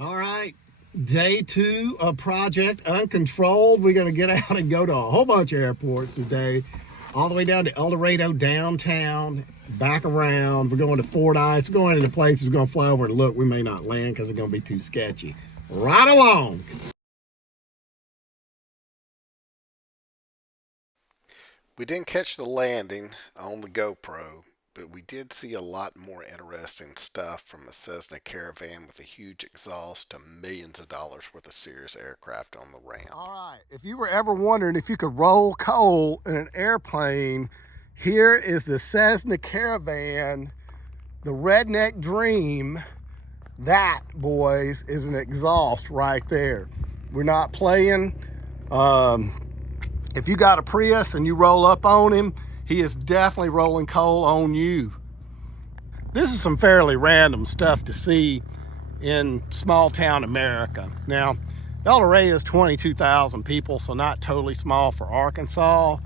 All right, day 2 of Project Uncontrolled. We're going to get out and go to a whole bunch of airports today, all the way down to El Dorado downtown, back around. We're going to Fordyce, we're going into places we're going to fly over and look. We may not land because it's going to be too sketchy. Right along. We didn't catch the landing on the GoPro, but we did see a lot more interesting stuff from a Cessna Caravan with a huge exhaust to millions of dollars worth of serious aircraft on the ramp. All right, if you were ever wondering if you could roll coal in an airplane, here is the Cessna Caravan, the redneck dream. That, boys, is an exhaust right there. We're not playing. If you got a Prius and you roll up on him, he is definitely rolling coal on you. This is some fairly random stuff to see in small town America. Now, El Dorado is 22,000 people, so not totally small for Arkansas,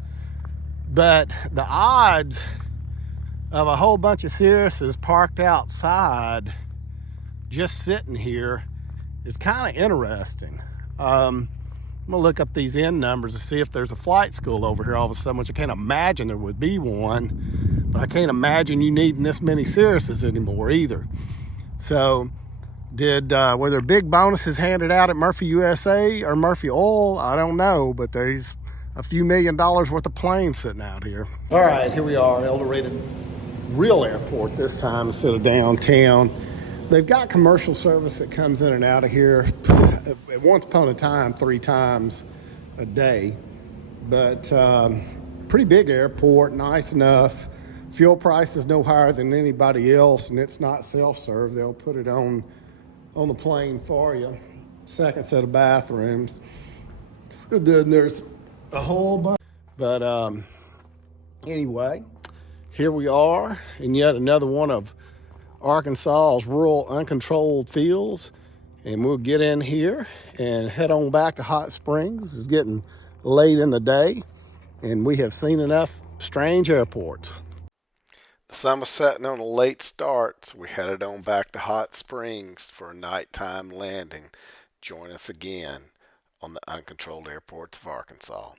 but the odds of a whole bunch of Cirruses parked outside just sitting here is kind of interesting. I'm gonna look up these end numbers to see if there's a flight school over here all of a sudden, which I can't imagine there would be one, but I can't imagine you needing this many Cirruses anymore either. So were there big bonuses handed out at Murphy USA or Murphy Oil? I don't know, but there's a few $1 million worth of planes sitting out here. All right, here we are, El Dorado real airport this time instead of downtown. They've got commercial service that comes in and out of here at once upon a time 3 times a day, but pretty big airport, nice enough. Fuel price is no higher than anybody else, and it's not self-serve. They'll put it on the plane for you. Second set of bathrooms. And then there's a whole bunch. But anyway, here we are in yet another one of Arkansas's rural uncontrolled fields, and we'll get in here and head on back to Hot Springs. It's getting late in the day, and we have seen enough strange airports. The sun was setting on a late start, so we headed on back to Hot Springs for a nighttime landing. Join us again on the Uncontrolled Airports of Arkansas.